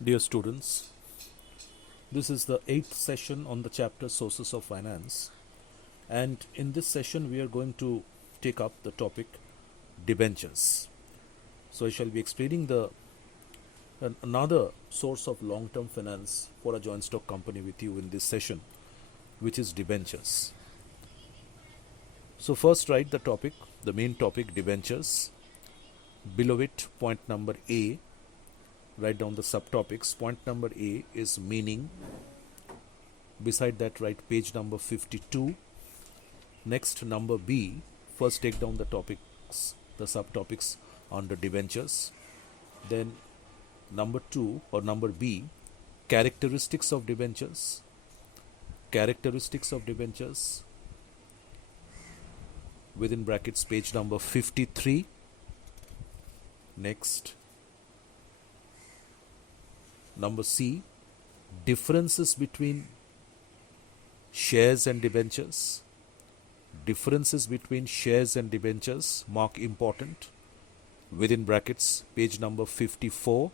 Dear students, this is the 8th session on the chapter Sources of Finance, and in this session we are going to take up the topic debentures. So I shall be explaining another source of long-term finance for a joint stock company with you in this session, which is debentures. So first write the topic, the main topic, debentures. Below it, point number A, write down the subtopics. Point number A is meaning. Beside that, write page number 52. Next, number B, first take down the topics, the subtopics under debentures. Then number 2 or number B, characteristics of debentures. Characteristics of debentures. Within brackets, page number 53. Next, number C, differences between shares and debentures. Differences between shares and debentures, mark important. Within brackets, page number 54.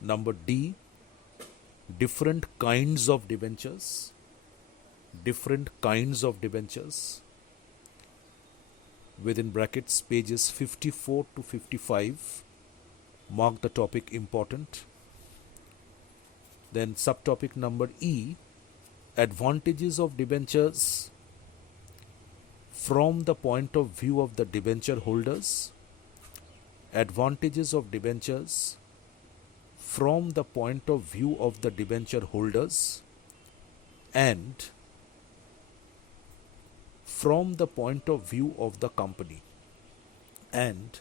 Number D, different kinds of debentures. Different kinds of debentures. Within brackets, pages 54 to 55. Mark the topic important. Then subtopic number E, advantages of debentures from the point of view of the debenture holders. Advantages of debentures from the point of view of the debenture holders and from the point of view of the company. And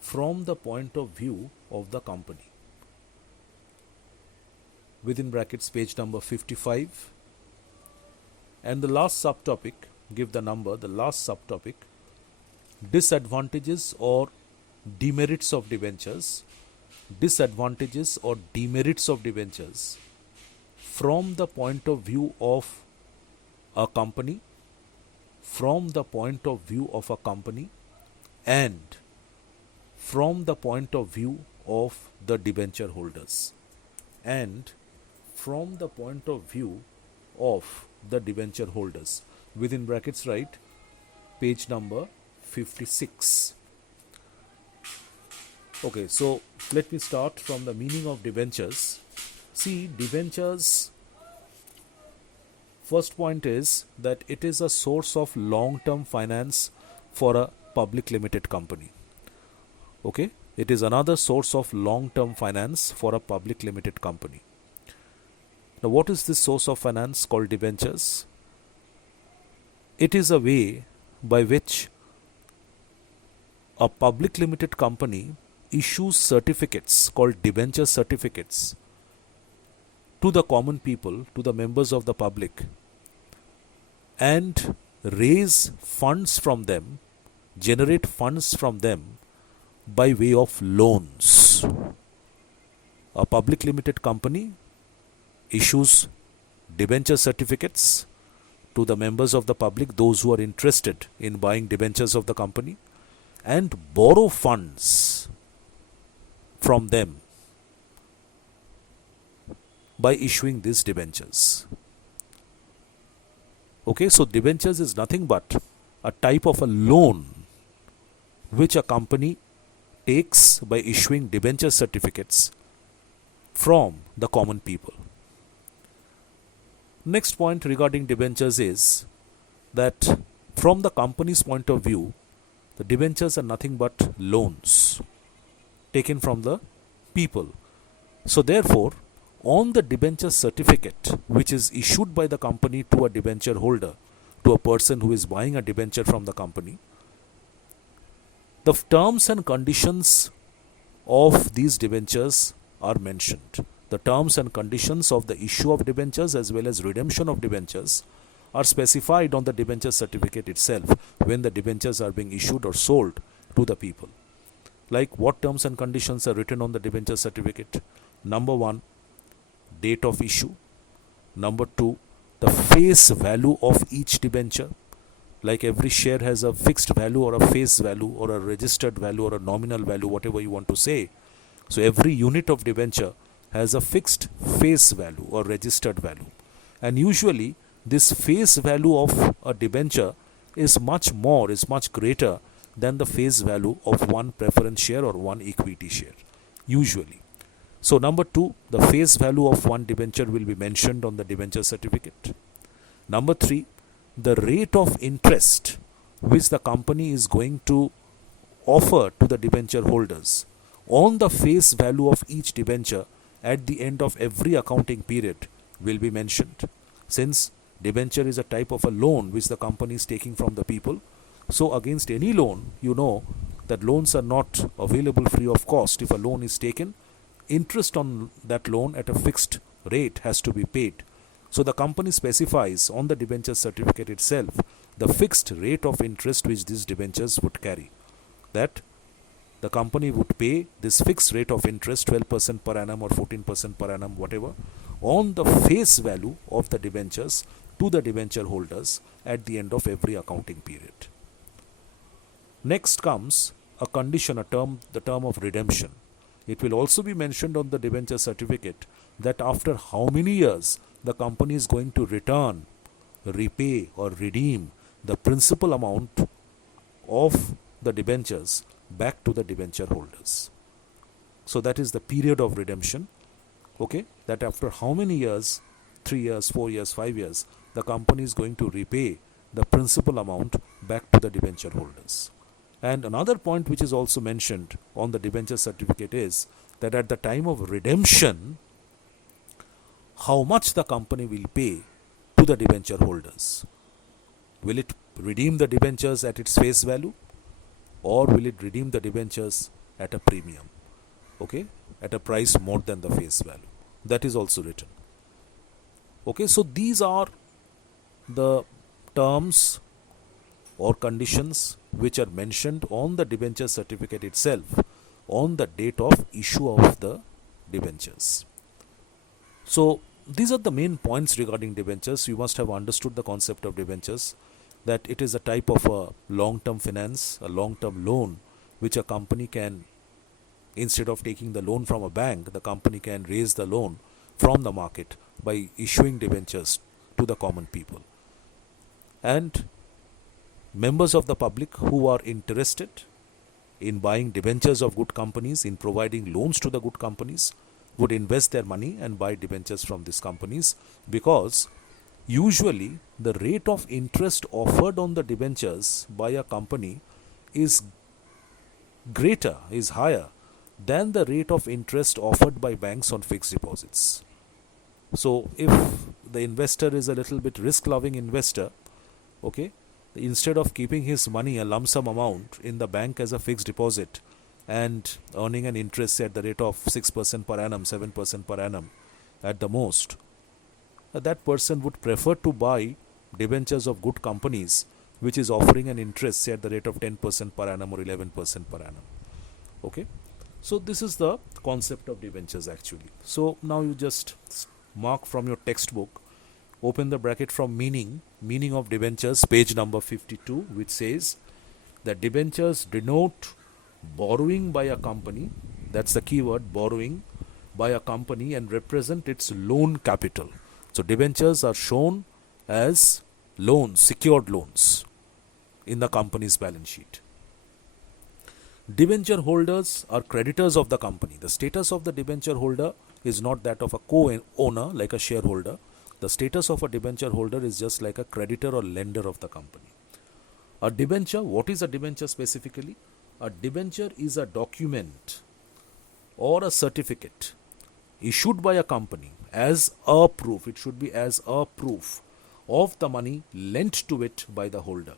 from the point of view of the company. Within brackets, page number 55. And the last subtopic, give the number, the last subtopic, disadvantages or demerits of debentures. Disadvantages or demerits of debentures from the point of view of a company, from the point of view of a company, and from the point of view of the debenture holders. And from the point of view of the debenture holders. Within brackets, write page number 56. Okay, so let me start from the meaning of debentures. See, debentures, first point is that it is a source of long-term finance for a public limited company. Okay, it is another source of long-term finance for a public limited company. Now, what is this source of finance called debentures? It is a way by which a public limited company issues certificates called debenture certificates to the common people, to the members of the public, and raise funds from them, generate funds from them by way of loans. A public limited company issues debenture certificates to the members of the public, those who are interested in buying debentures of the company, and borrow funds from them by issuing these debentures. Okay, so debentures is nothing but a type of a loan which a company takes by issuing debenture certificates from the common people. Next point regarding debentures is that from the company's point of view, the debentures are nothing but loans taken from the people. So therefore, on the debenture certificate which is issued by the company to a debenture holder, to a person who is buying a debenture from the company, the terms and conditions of these debentures are mentioned. The terms and conditions of the issue of debentures as well as redemption of debentures are specified on the debenture certificate itself when the debentures are being issued or sold to the people. Like, what terms and conditions are written on the debenture certificate? Number 1, date of issue. Number 2, the face value of each debenture. Like, every share has a fixed value or a face value or a registered value or a nominal value, whatever you want to say. So every unit of debenture has a fixed face value or registered value. And usually this face value of a debenture is much greater than the face value of one preference share or one equity share, usually. So number 2, the face value of one debenture will be mentioned on the debenture certificate. Number 3, the rate of interest which the company is going to offer to the debenture holders on the face value of each debenture at the end of every accounting period will be mentioned. Since debenture is a type of a loan which the company is taking from the people, so against any loan, you know that loans are not available free of cost. If a loan is taken, interest on that loan at a fixed rate has to be paid. So the company specifies on the debenture certificate itself the fixed rate of interest which these debentures would carry. That the company would pay this fixed rate of interest, 12% per annum or 14% per annum, whatever, on the face value of the debentures to the debenture holders at the end of every accounting period. Next comes a condition, the term of redemption. It will also be mentioned on the debenture certificate that after how many years the company is going to return, repay or redeem the principal amount of the debentures back to the debenture holders. So that is the period of redemption. Okay, that after how many years, 3 years, 4 years, 5 years, the company is going to repay the principal amount back to the debenture holders. And another point which is also mentioned on the debenture certificate is that at the time of redemption, how much the company will pay to the debenture holders. Will it redeem the debentures at its face value, or will it redeem the debentures at a premium? Okay, at a price more than the face value. That is also written. Okay, so these are the terms or conditions which are mentioned on the debenture certificate itself on the date of issue of the debentures. So these are the main points regarding debentures. You must have understood the concept of debentures, that it is a type of a long-term finance, a long-term loan which a company can, instead of taking the loan from a bank, the company can raise the loan from the market by issuing debentures to the common people. And members of the public who are interested in buying debentures of good companies, in providing loans to the good companies, would invest their money and buy debentures from these companies, because usually the rate of interest offered on the debentures by a company is greater, is higher than the rate of interest offered by banks on fixed deposits. So if the investor is a little bit risk-loving investor, okay, instead of keeping his money, a lump sum amount, in the bank as a fixed deposit and earning an interest at the rate of 6% per annum, 7% per annum at the most, that person would prefer to buy debentures of good companies which is offering an interest, say, at the rate of 10% per annum or 11% per annum. Okay, so this is the concept of debentures actually. So now you just mark from your textbook, open the bracket from meaning of debentures, page number 52, which says that debentures denote borrowing by a company, that's the keyword, borrowing by a company, and represent its loan capital. So debentures are shown as loans, secured loans in the company's balance sheet. Debenture holders are creditors of the company. The status of the debenture holder is not that of a co-owner like a shareholder. The status of a debenture holder is just like a creditor or lender of the company. A debenture, what is a debenture specifically? A debenture is a document or a certificate issued by a company as a proof. It should be as a proof of the money lent to it by the holder.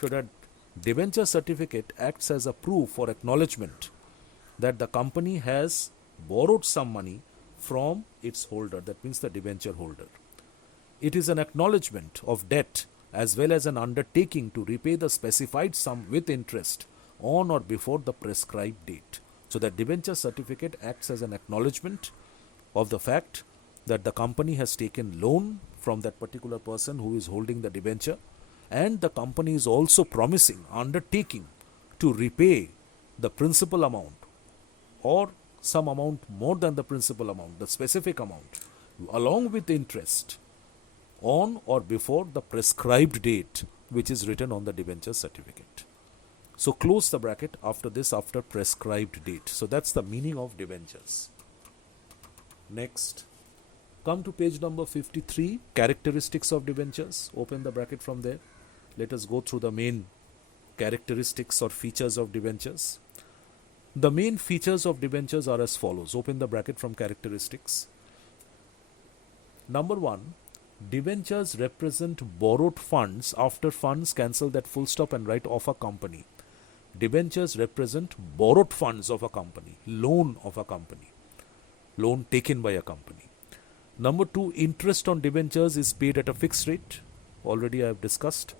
So that debenture certificate acts as a proof or acknowledgement that the company has borrowed some money from its holder, that means the debenture holder. It is an acknowledgement of debt as well as an undertaking to repay the specified sum with interest on or before the prescribed date. So the debenture certificate acts as an acknowledgement of the fact that the company has taken loan from that particular person who is holding the debenture, and the company is also promising, undertaking to repay the principal amount or some amount more than the principal amount, the specific amount, along with interest on or before the prescribed date which is written on the debenture certificate. So close the bracket after this, after prescribed date. So that's the meaning of debentures. Next, come to page number 53, characteristics of debentures. Open the bracket from there. Let us go through the main characteristics or features of debentures. The main features of debentures are as follows. Open the bracket from characteristics. Number 1, debentures represent borrowed funds after funds cancelled at full stop and write of a company. Debentures represent borrowed funds of a company, loan of a company, loan taken by a company. Number 2, interest on debentures is paid at a fixed rate. Already I have discussed.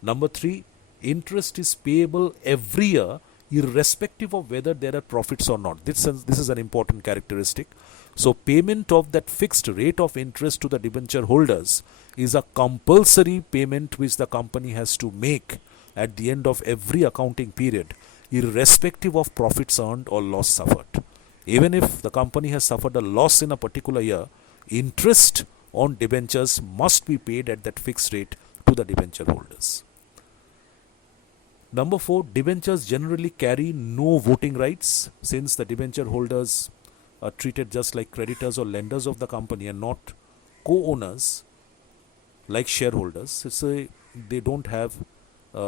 Number 3, interest is payable every year irrespective of whether there are profits or not. This is an important characteristic. So payment of that fixed rate of interest to the debenture holders is a compulsory payment which the company has to make at the end of every accounting period, irrespective of profits earned or loss suffered. Even if the company has suffered a loss in a particular year, interest on debentures must be paid at that fixed rate to the debenture holders. Number 4, debentures generally carry no voting rights, since the debenture holders are treated just like creditors or lenders of the company and not co-owners like shareholders. So they don't have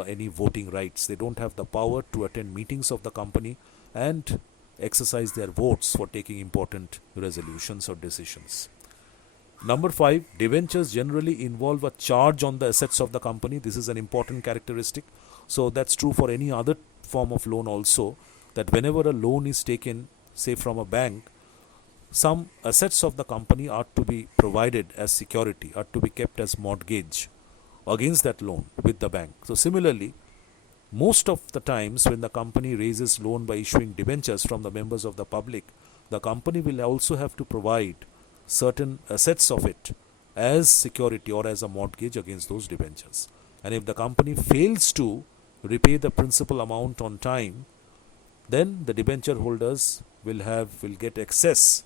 any voting rights. They don't have the power to attend meetings of the company and exercise their votes for taking important resolutions or decisions. Number 5, debentures generally involve a charge on the assets of the company. This is an important characteristic. So that's true for any other form of loan also, that whenever a loan is taken, say from a bank, some assets of the company are to be provided as security, are to be kept as mortgage against that loan with the bank. So similarly, most of the times when the company raises loan by issuing debentures from the members of the public, the company will also have to provide certain assets of it as security or as a mortgage against those debentures. And if the company fails to repay the principal amount on time, then the debenture holders will get access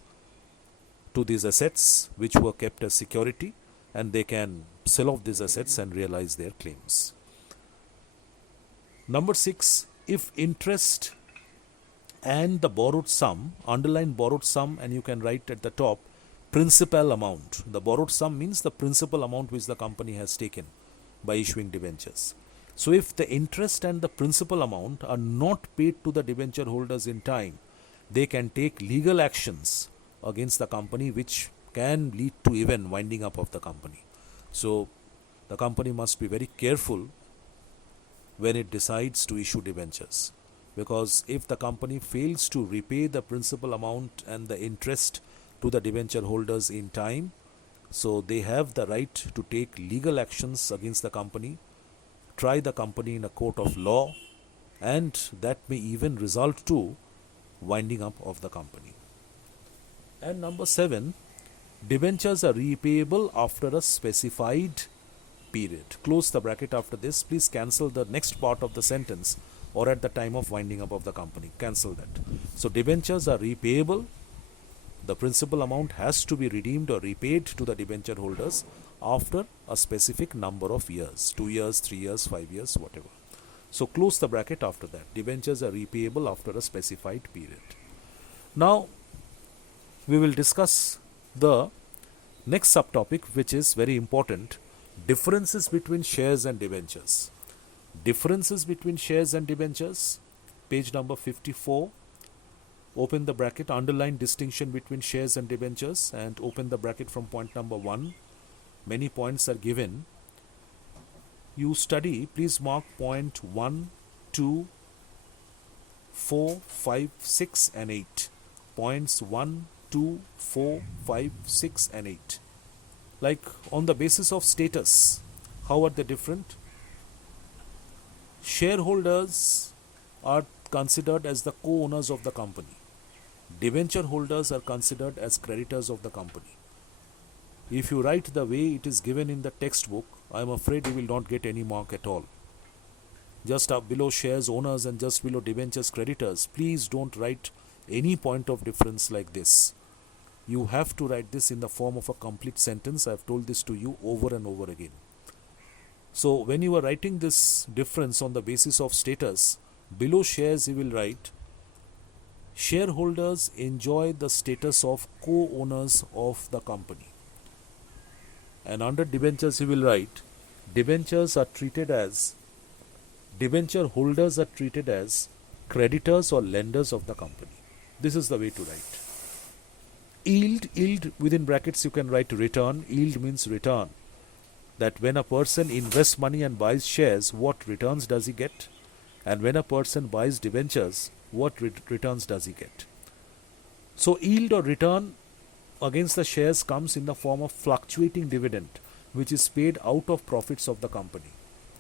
to these assets which were kept as security, and they can sell off these assets and realize their claims. Number 6, if interest and the borrowed sum, underline borrowed sum, and you can write at the top principal amount. The borrowed sum means the principal amount which the company has taken by issuing debentures. So if the interest and the principal amount are not paid to the debenture holders in time, they can take legal actions against the company which can lead to even winding up of the company. So the company must be very careful when it decides to issue debentures, because if the company fails to repay the principal amount and the interest to the debenture holders in time, so they have the right to take legal actions against the company, try the company in a court of law, and that may even result to winding up of the company. And number 7, debentures are repayable after a specified period. Close the bracket after this. Please cancel the next part of the sentence, or at the time of winding up of the company. Cancel that. So debentures are repayable. The principal amount has to be redeemed or repaid to the debenture holders after a specific number of years, 2 years, 3 years, 5 years, whatever. So close the bracket after that. Debentures are repayable after a specified period. Now we will discuss the next subtopic, which is very important: differences between shares and debentures. Differences between shares and debentures, page number 54. Open the bracket, underline distinction between shares and debentures, and open the bracket from point number 1. Many points are given. You study, please mark point 1, 2, 4, 5, 6 and 8. Points 1, 2, 4, 5, 6 and 8. Like on the basis of status, how are they different? Shareholders are considered as the co-owners of the company. Debenture holders are considered as creditors of the company. If you write the way it is given in the textbook, I am afraid you will not get any mark at all. Just up below shares owners and just below debentures creditors, please don't write any point of difference like this, you have to write this in the form of a complete sentence. I have told this to you over and over again. So when you are writing this difference on the basis of status, below shares you will write shareholders enjoy the status of co-owners of the company. And under debentures you will write debenture holders are treated as creditors or lenders of the company. This is the way to write. Yield within brackets you can write return. Yield means return. That when a person invests money and buys shares, what returns does he get? And when a person buys debentures, what returns does he get? So yield or return against the shares comes in the form of fluctuating dividend, which is paid out of profits of the company.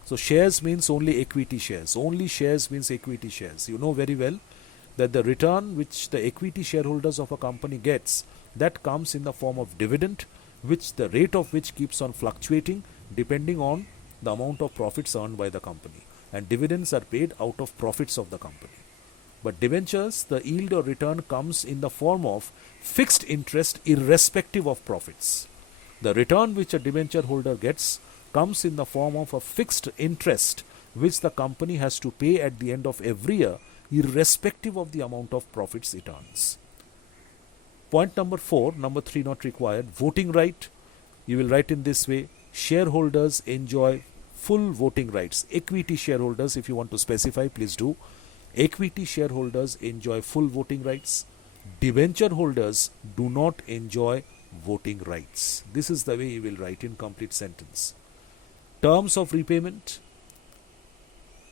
So shares means only equity shares. Only shares means equity shares. You know very well that the return which the equity shareholders of a company gets, that comes in the form of dividend, which the rate of which keeps on fluctuating depending on the amount of profits earned by the company. And dividends are paid out of profits of the company. But debentures, the yield or return comes in the form of fixed interest irrespective of profits. The return which a debenture holder gets comes in the form of a fixed interest which the company has to pay at the end of every year irrespective of the amount of profits it earns. Point number 4, number 3 not required, voting right. You will write in this way, shareholders enjoy full voting rights. Equity shareholders, if you want to specify, please do. Equity shareholders enjoy full voting rights. Debenture holders do not enjoy voting rights. This is the way you will write in complete sentence. Terms of repayment.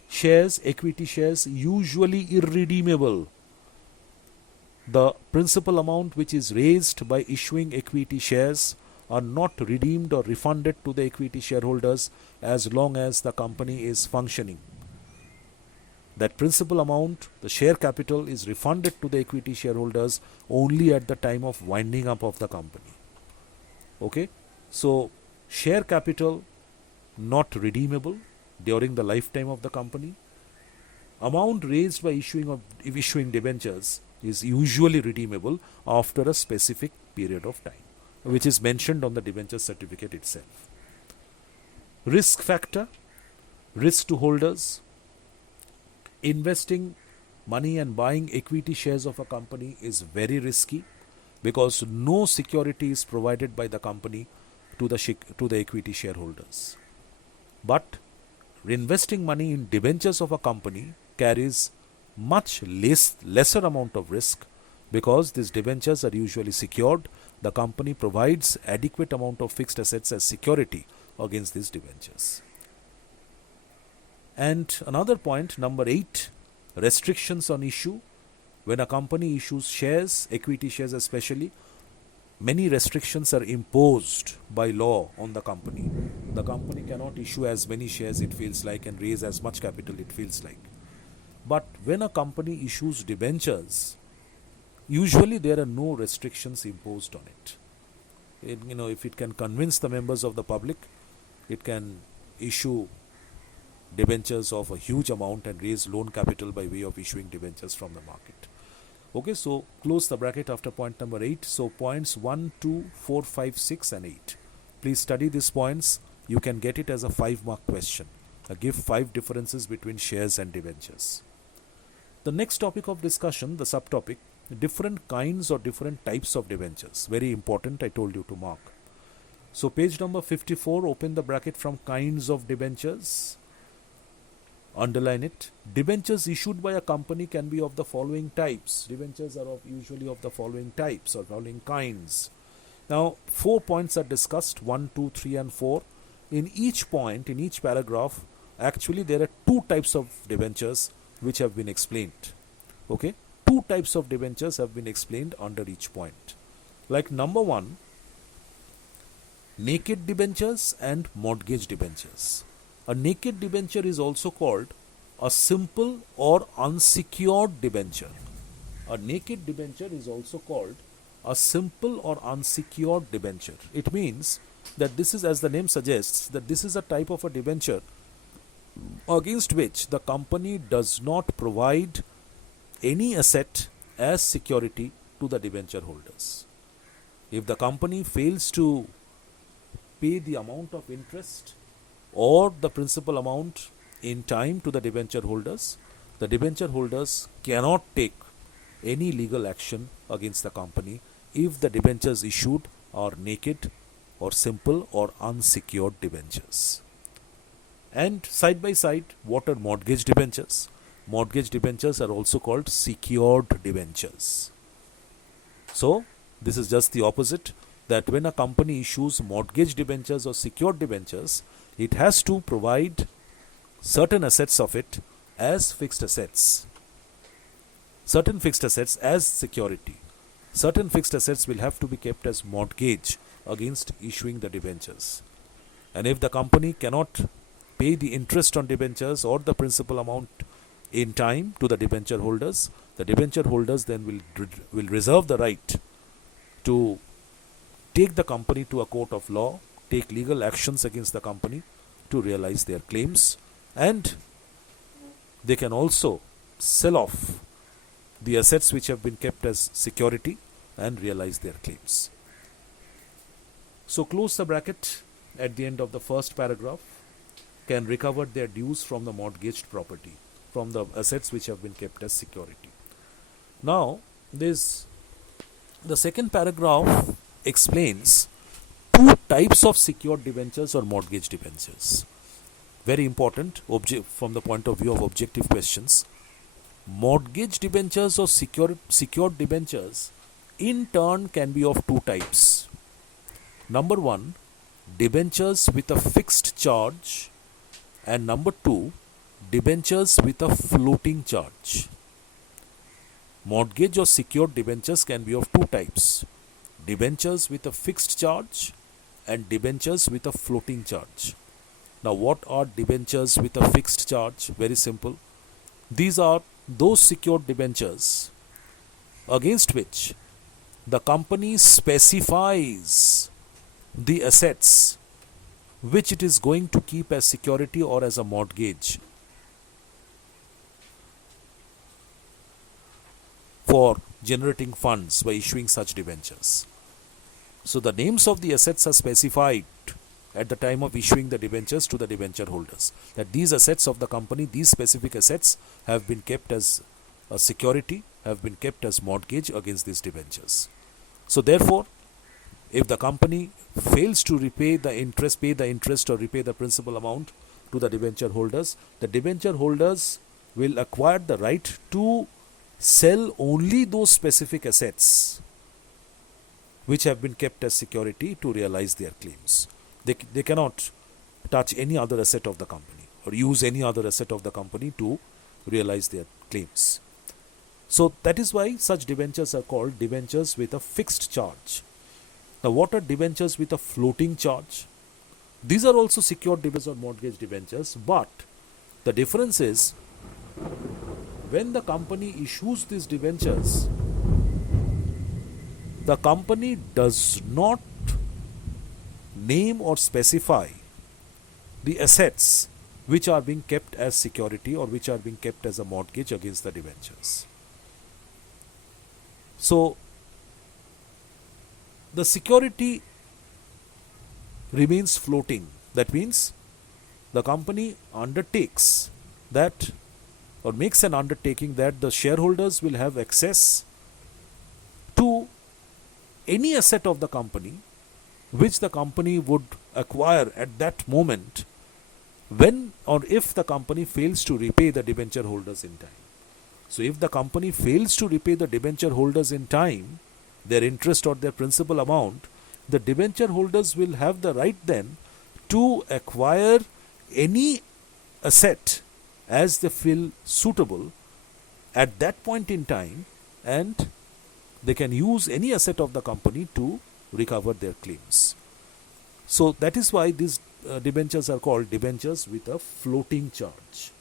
Shares, equity shares, usually irredeemable. The principal amount which is raised by issuing equity shares are not redeemed or refunded to the equity shareholders as long as the company is functioning. That principal amount, the share capital, is refunded to the equity shareholders only at the time of winding up of the company. Okay, so share capital not redeemable during the lifetime of the company. Amount raised by issuing debentures is usually redeemable after a specific period of time, which is mentioned on the debenture certificate itself. Risk factor, risk to holders. Investing money and buying equity shares of a company is very risky because no security is provided by the company to the equity shareholders. But investing money in debentures of a company carries much lesser amount of risk because these debentures are usually secured. The company provides adequate amount of fixed assets as security against these debentures. And another point, number 8, restrictions on issue. When a company issues shares, equity shares especially, many restrictions are imposed by law on the company. The company cannot issue as many shares it feels like and raise as much capital it feels like. But when a company issues debentures, usually there are no restrictions imposed on it. If it can convince the members of the public, it can issue debentures of a huge amount and raise loan capital by way of issuing debentures from the market. Okay, so close the bracket after point number 8. So points 1, 2, 4, 5, 6 and 8. Please study these points. You can get it as a 5-mark question. Give 5 differences between shares and debentures. The next topic of discussion, the subtopic, different kinds or different types of debentures. Very important, I told you to mark. So page number 54, open the bracket from kinds of debentures. Underline it. Debentures issued by a company can be of the following types. Debentures are usually of the following types or following kinds. Now 4 points are discussed, 1, 2, 3 and 4. In each point, in each paragraph, actually there are 2 types of debentures which have been explained. Okay, 2 types of debentures have been explained under each point. Like number 1, naked debentures and mortgage debentures. A naked debenture is also called a simple or unsecured debenture. A naked debenture is also called a simple or unsecured debenture. It means that this is, as the name suggests, that this is a type of a debenture against which the company does not provide any asset as security to the debenture holders. If the company fails to pay the amount of interest or the principal amount in time to the debenture holders cannot take any legal action against the company if the debentures issued are naked or simple or unsecured debentures. And side by side, what are mortgage debentures? Mortgage debentures are also called secured debentures. So, this is just the opposite, that when a company issues mortgage debentures or secured debentures, it has to provide certain assets of it as fixed assets, certain fixed assets as security. Certain fixed assets will have to be kept as mortgage against issuing the debentures. And if the company cannot pay the interest on debentures or the principal amount in time to the debenture holders then will reserve the right to take the company to a court of law, take legal actions against the company to realize their claims, and they can also sell off the assets which have been kept as security and realize their claims. So close the bracket at the end of the first paragraph, can recover their dues from the mortgaged property, from the assets which have been kept as security. Now, the second paragraph explains two types of secured debentures or mortgage debentures. Very important from the point of view of objective questions. Mortgage debentures or secured debentures in turn can be of two types. Number one, debentures with a fixed charge, and number two, debentures with a floating charge. Mortgage or secured debentures can be of two types: debentures with a fixed charge and debentures with a floating charge. Now, what are debentures with a fixed charge? Very simple. These are those secured debentures against which the company specifies the assets which it is going to keep as security or as a mortgage for generating funds by issuing such debentures. So the names of the assets are specified at the time of issuing the debentures to the debenture holders, that these assets of the company, these specific assets have been kept as a security, have been kept as mortgage against these debentures. So therefore, if the company fails to pay the interest or repay the principal amount to the debenture holders will acquire the right to sell only those specific assets which have been kept as security to realize their claims. They cannot touch any other asset of the company or use any other asset of the company to realize their claims. So that is why such debentures are called debentures with a fixed charge. Now, what are debentures with a floating charge? These are also secured debentures or mortgage debentures, but the difference is when the company issues these debentures, the company does not name or specify the assets which are being kept as security or which are being kept as a mortgage against the debentures. So, the security remains floating. That means the company undertakes that or makes an undertaking that the shareholders will have access to any asset of the company which the company would acquire at that moment when or if the company fails to repay the debenture holders in time. So if the company fails to repay the debenture holders in time their interest or their principal amount, the debenture holders will have the right then to acquire any asset as they feel suitable at that point in time, and they can use any asset of the company to recover their claims. So that is why these debentures are called debentures with a floating charge.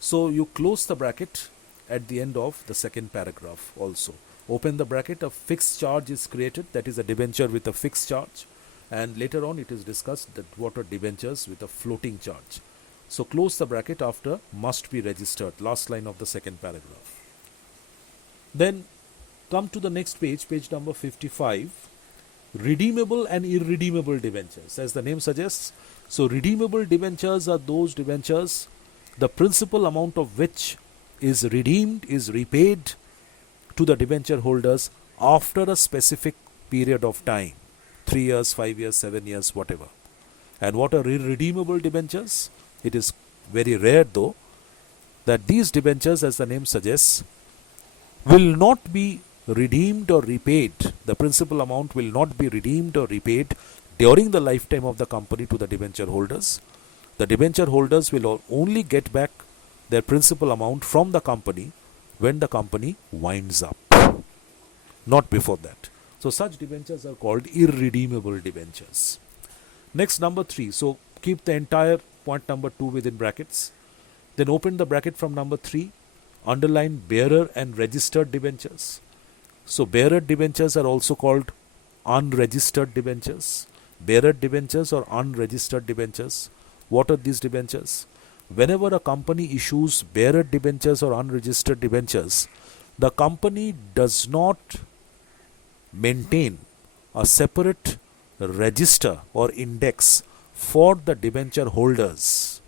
So you close the bracket at the end of the second paragraph also. Open the bracket, a fixed charge is created, that is a debenture with a fixed charge, and later on it is discussed that what are debentures with a floating charge. So close the bracket after must be registered, last line of the second paragraph. Then come to the next page, page number 55. Redeemable and irredeemable debentures, as the name suggests. So, redeemable debentures are those debentures the principal amount of which is redeemed, is repaid to the debenture holders after a specific period of time, 3 years, 5 years, 7 years, whatever. And what are irredeemable debentures? It is very rare though that these debentures, as the name suggests, will not be redeemed or repaid. The principal amount will not be redeemed or repaid during the lifetime of the company to the debenture holders. The debenture holders will only get back their principal amount from the company when the company winds up, not before that. So such debentures are called irredeemable debentures. Next, number 3. So keep the entire point number 2 within brackets. Then open the bracket from number 3. Underline bearer and registered debentures. So bearer debentures are also called unregistered debentures. Bearer debentures or unregistered debentures. What are these debentures? Whenever a company issues bearer debentures or unregistered debentures, the company does not maintain a separate register or index for the debenture holders,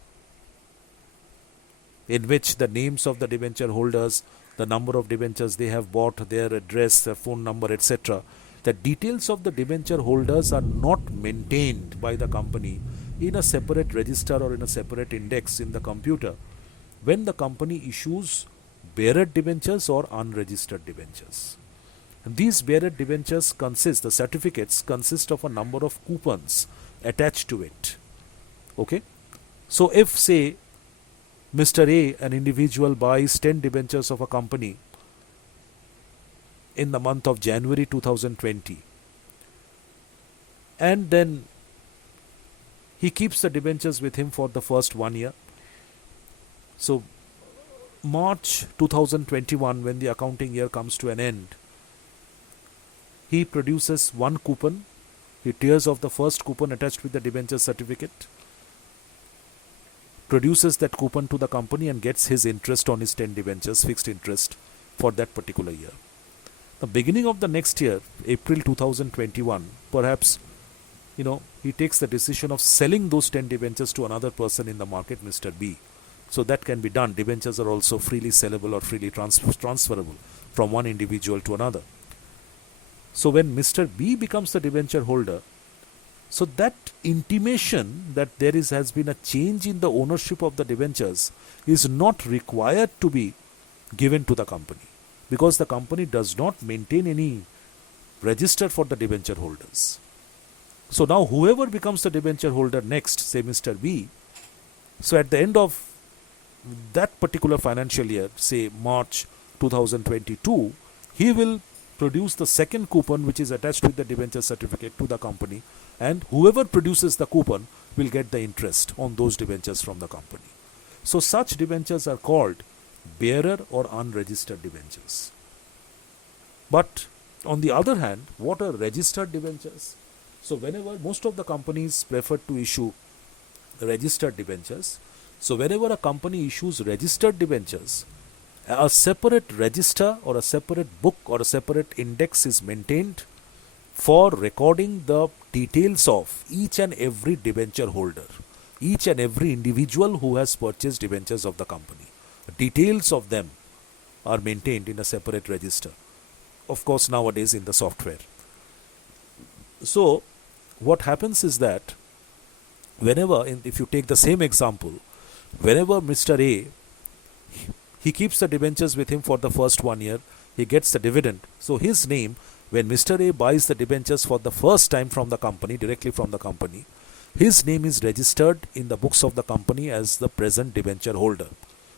in which the names of the debenture holders, the number of debentures they have bought, their address, their phone number, etc. The details of the debenture holders are not maintained by the company in a separate register or in a separate index in the computer when the company issues bearer debentures or unregistered debentures. And these bearer debentures the certificates consist of a number of coupons attached to it. Okay? So if, say, Mr. A, an individual, buys 10 debentures of a company in the month of January 2020, and then he keeps the debentures with him for the first 1 year. So March 2021, when the accounting year comes to an end, he produces one coupon. He tears off the first coupon attached with the debenture certificate, produces that coupon to the company, and gets his interest on his 10 debentures, fixed interest for that particular year. The beginning of the next year, April 2021, perhaps, he takes the decision of selling those 10 debentures to another person in the market, Mr. B. So that can be done. Debentures are also freely sellable or freely transferable from one individual to another. So when Mr. B becomes the debenture holder, so that intimation that there has been a change in the ownership of the debentures is not required to be given to the company, because the company does not maintain any register for the debenture holders. So now whoever becomes the debenture holder next, say Mr. B, so at the end of that particular financial year, say March 2022, he will produce the second coupon which is attached with the debenture certificate to the company, and whoever produces the coupon will get the interest on those debentures from the company. So such debentures are called bearer or unregistered debentures. But on the other hand, what are registered debentures? So whenever most of the companies prefer to issue registered debentures, so whenever a company issues registered debentures, a separate register or a separate book or a separate index is maintained for recording the details of each and every debenture holder, each and every individual who has purchased debentures of the company. Details of them are maintained in a separate register, of course nowadays in the software. So what happens is that if you take the same example, whenever Mr. A, he keeps the debentures with him for the first 1 year, he gets the dividend. So his name, when Mr. A buys the debentures for the first time from the company, directly from the company, his name is registered in the books of the company as the present debenture holder.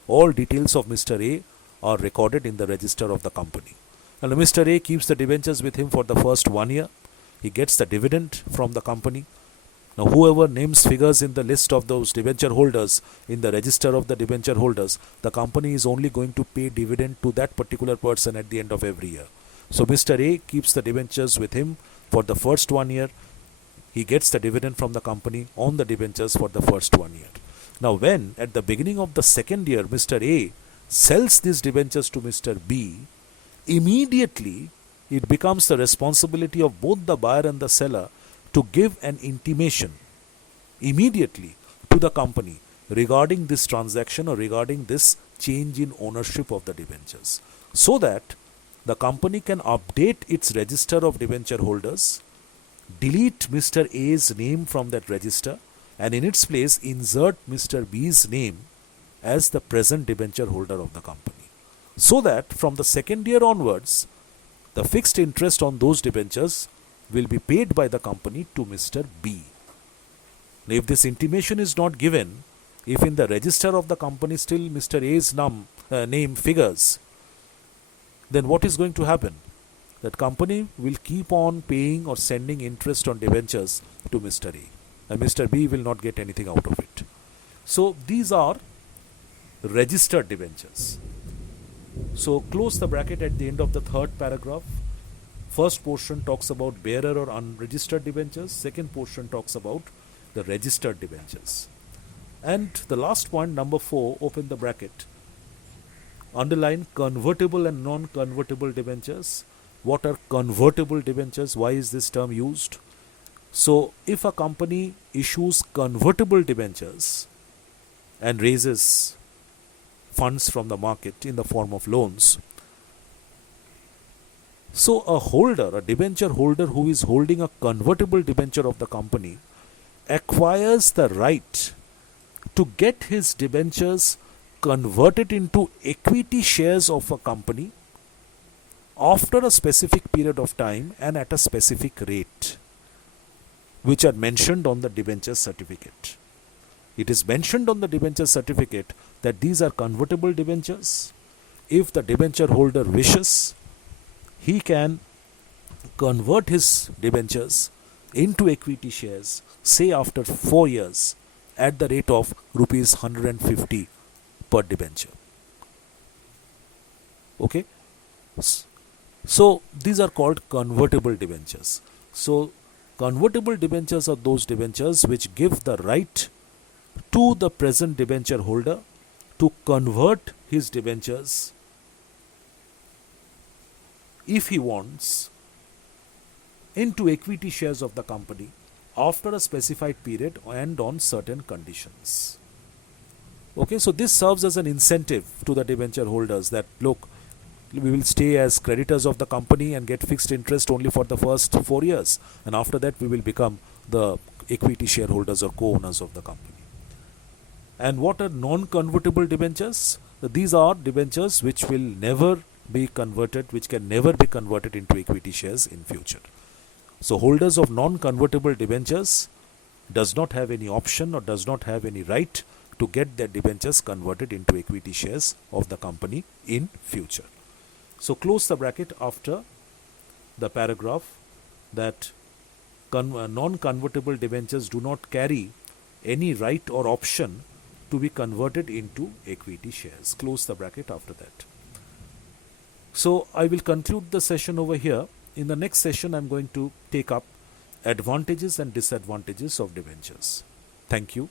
All details of Mr. A are recorded in the register of the company. And Mr. A keeps the debentures with him for the first 1 year. He gets the dividend from the company. Now whoever names figures in the list of those debenture holders in the register of the debenture holders, the company is only going to pay dividend to that particular person at the end of every year. So Mr. A keeps the debentures with him for the first 1 year. He gets the dividend from the company on the debentures for the first 1 year. Now when at the beginning of the second year Mr. A sells these debentures to Mr. B, immediately it becomes the responsibility of both the buyer and the seller to give an intimation immediately to the company regarding this transaction or regarding this change in ownership of the debentures, so that the company can update its register of debenture holders, delete Mr. A's name from that register, and in its place insert Mr. B's name as the present debenture holder of the company. So that from the second year onwards, the fixed interest on those debentures will be paid by the company to Mr. B. Now, if this intimation is not given, if in the register of the company still Mr. A's name figures, then what is going to happen? That company will keep on paying or sending interest on debentures to Mr. A, and Mr. B will not get anything out of it. So these are registered debentures. So close the bracket at the end of the third paragraph. First portion talks about bearer or unregistered debentures. Second portion talks about the registered debentures. And the last point, number 4, open the bracket. Underline convertible and non-convertible debentures. What are convertible debentures? Why is this term used? So if a company issues convertible debentures and raises funds from the market in the form of loans, so a debenture holder who is holding a convertible debenture of the company acquires the right to get his debentures converted into equity shares of a company after a specific period of time and at a specific rate, which are mentioned on the debenture certificate. It is mentioned on the debenture certificate that these are convertible debentures. If the debenture holder wishes, he can convert his debentures into equity shares, say after 4 years, at the rate of rupees 150 per debenture. Okay? So these are called convertible debentures. So convertible debentures are those debentures which give the right to the present debenture holder to convert his debentures if he wants into equity shares of the company after a specified period and on certain conditions. Okay, so this serves as an incentive to the debenture holders that, look, we will stay as creditors of the company and get fixed interest only for the first 4 years, and after that we will become the equity shareholders or co-owners of the company. And what are non-convertible debentures? These are debentures which will never be converted, which can never be converted into equity shares in future. So holders of non-convertible debentures does not have any option or does not have any right to get their debentures converted into equity shares of the company in future. So close the bracket after the paragraph that non-convertible debentures do not carry any right or option to be converted into equity shares. Close the bracket after that. So I will conclude the session over here. In the next session, I am going to take up advantages and disadvantages of debentures. Thank you.